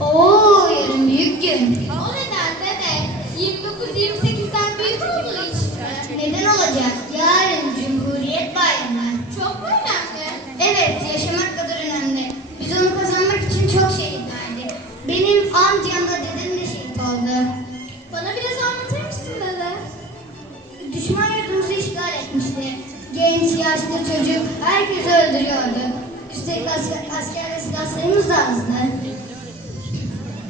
Oo, yarın büyük gün. O nedenle de 29-28'den büyük olduğu için? Neden olacak? Yarın Cumhuriyet Bayramı. Çok mu önemli? Evet, yaşamak kadar önemli. Biz onu kazanmak için çok şehit verdik. Benim amcamla dedem de şehit oldu. Bana biraz anlatır mısın dede? Düşman yurdumuzu işgal etmişti. Genç, yaşlı, çocuk. Üstelik asker, asker ve silah sayımız da azdı.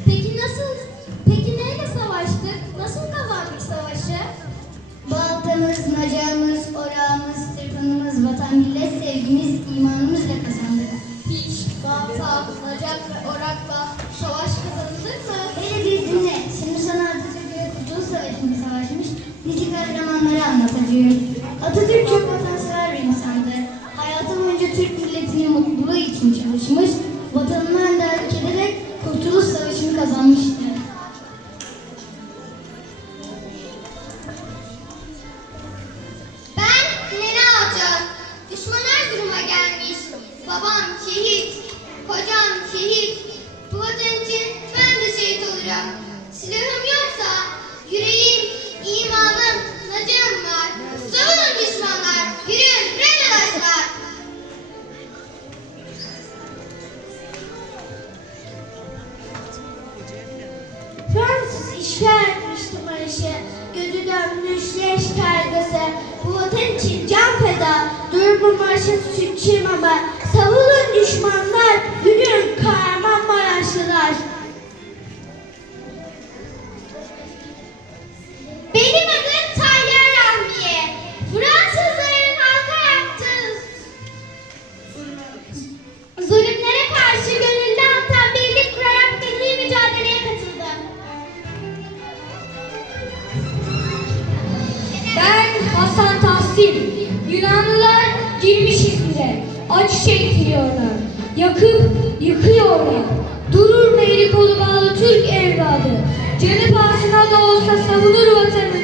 Peki nasıl, peki neyle savaştık? Nasıl kazandık savaşı? Baltamız, nacağımız, orağımız, tırpanımız, vatan millet sevgimiz, imanımızla kazandık. Hiç, balta, nacak ve orakla savaş kazanılır mı? Hele bir dinle. Şimdi sana Atatürk ve Kurtuluş Savaşı'nda savaşmış nice kahramanları anlatacağım. Atatürk için çalışmış, vatanını önderlik ederek Kurtuluş Savaşı'nı kazanmıştı. Ben Nene Ağaca. Düşman Erzurum'a gelmiş. Babam şehit. Kocam şehit. Bu marşın sütçürmeme. Savunun düşmanlar. Yürüyün Kahramanmaraşlılar. Benim adım Tayyar Rahmiye. Fransızların halka yaptığı zulümlere karşı gönülden tam birlik kurarak milli mücadeleye katıldı. Ben Hasan Tahsin. Yunanlılar girmiş İzmir'e. Acı çektiriyorlar. Yakıp yıkıyorlar. Durur mu eli kolu bağlı Türk evladı. Canı pahasına da olsa savunur vatanını.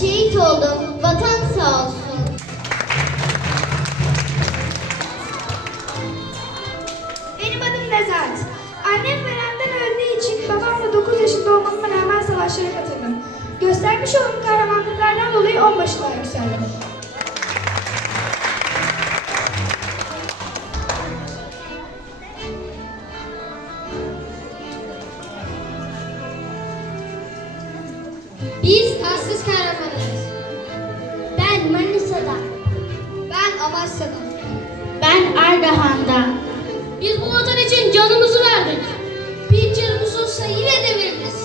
Şehit oldum, vatan sağ olsun. Benim adım Nezahat. Annem veremden öldüğü için babamla 9 yaşında olmamama rağmen savaşlara katıldım. Göstermiş olduğum kahramanlıklardan dolayı onbaşılar yükseldim. Biz Arsız Kahramanıyız. Ben Manisa'dan. Ben Amasya'dan. Ben Ardahan'dan. Biz bu vatan için canımızı verdik. Bir canımız olsa yine de veririz.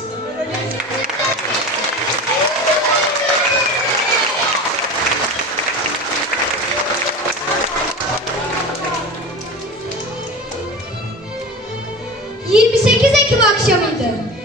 Ekim akşamıydı.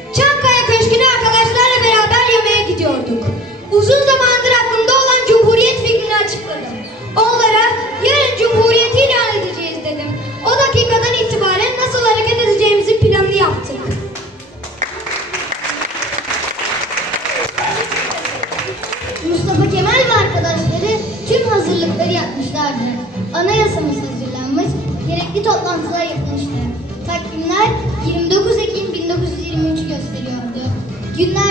You know.